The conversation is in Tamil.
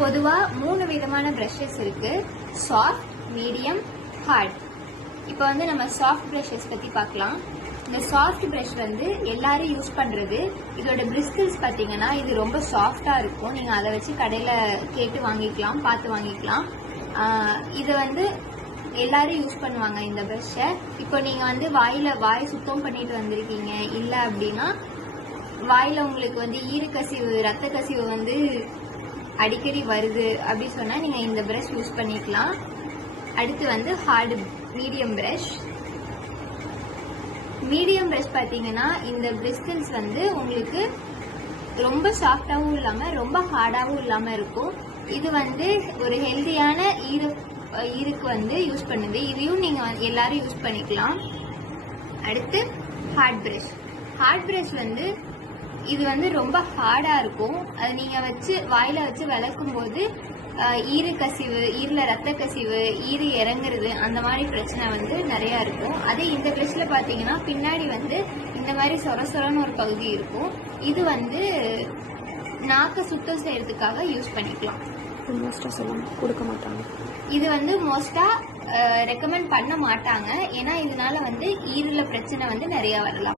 பொதுவாக 3 விதமான ப்ரஷஸ் இருக்கு. Soft, medium, hard. இப்போ வந்து நம்ம சாஃப்ட் ப்ரஷஸ் பற்றி பார்க்கலாம். இந்த சாஃப்ட் ப்ரஷ் வந்து எல்லாரும் யூஸ் பண்ணுறது. இதோட பிரிஸ்கிள்ஸ் பார்த்தீங்கன்னா இது ரொம்ப சாஃப்டாக இருக்கும். நீங்கள் அதை வச்சு கடையில் கேட்டு வாங்கிக்கலாம், பார்த்து வாங்கிக்கலாம். இதை வந்து எல்லாரும் யூஸ் பண்ணுவாங்க இந்த ப்ரஷ்ஷை. இப்போ நீங்கள் வந்து வாய் சுத்தம் பண்ணிட்டு வந்திருக்கீங்க, இல்லை அப்படின்னா வாயில் உங்களுக்கு வந்து ஈரக்கசிவு, ரத்த கசிவு வந்து அடிக்கடி வருது அப்படி சொன்னால் நீங்கள் இந்த ப்ரஷ் யூஸ் பண்ணிக்கலாம். அடுத்து வந்து மீடியம் ப்ரஷ். மீடியம் ப்ரஷ் பார்த்தீங்கன்னா இந்த பிரிஸ்கிள்ஸ் வந்து உங்களுக்கு ரொம்ப சாஃப்டாகவும் இல்லாமல் ரொம்ப ஹார்டாகவும் இல்லாமல் இருக்கும். இது வந்து ஒரு ஹெல்தியான ஈருக்கு வந்து யூஸ் பண்ணுது. இதையும் நீங்கள் எல்லாரும் யூஸ் பண்ணிக்கலாம். அடுத்து ஹார்ட் ப்ரஷ். ஹார்ட் ப்ரஷ் வந்து இது வந்து ரொம்ப ஹார்டாக இருக்கும். அது நீங்கள் வாயில் வச்சு விளக்கும் போது ஈரக்கசிவு, ஈரில் ரத்த கசிவு, ஈரு இறங்குறது, அந்த மாதிரி பிரச்சனை வந்து நிறையா இருக்கும். அதே இந்த ப்ரஷ்ஷில் பார்த்தீங்கன்னா பின்னாடி வந்து இந்த மாதிரி சொரன்னு ஒரு பகுதி இருக்கும். இது வந்து நாக்கை சுத்தம் செய்யறதுக்காக யூஸ் பண்ணிக்கலாம். கொடுக்க மாட்டாங்க. இது வந்து மோஸ்ட்டாக ரெக்கமெண்ட் பண்ண மாட்டாங்க. ஏன்னா இதனால வந்து ஈரில் பிரச்சனை வந்து நிறையா வரலாம்.